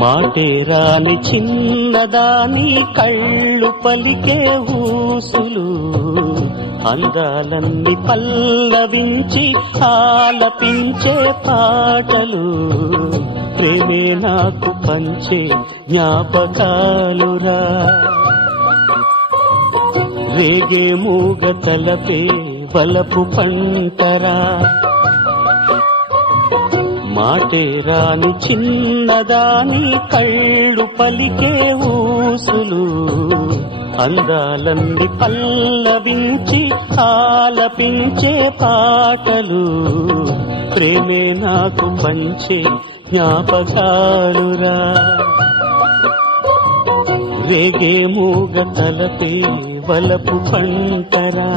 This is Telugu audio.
మాటేరాని చిన్నదాని కళ్ళు పలికే ఊసులు అందాలన్నీ పల్లవించి ఆలపించే పాటలు ప్రేమే నాకు పంచే జ్ఞాపకాలురా రేగే మూగ తలపే వలపు పంటరా మాటేరాని చిన్నదాని కళ్ళు పలికే ఊసులు అందాలన్నీ పల్లవించి ఆలపించే పాటలు ప్రేమే నాకు పంచే జ్ఞాపకాలురా రేగే మూగ తలపే వలపు పంటరా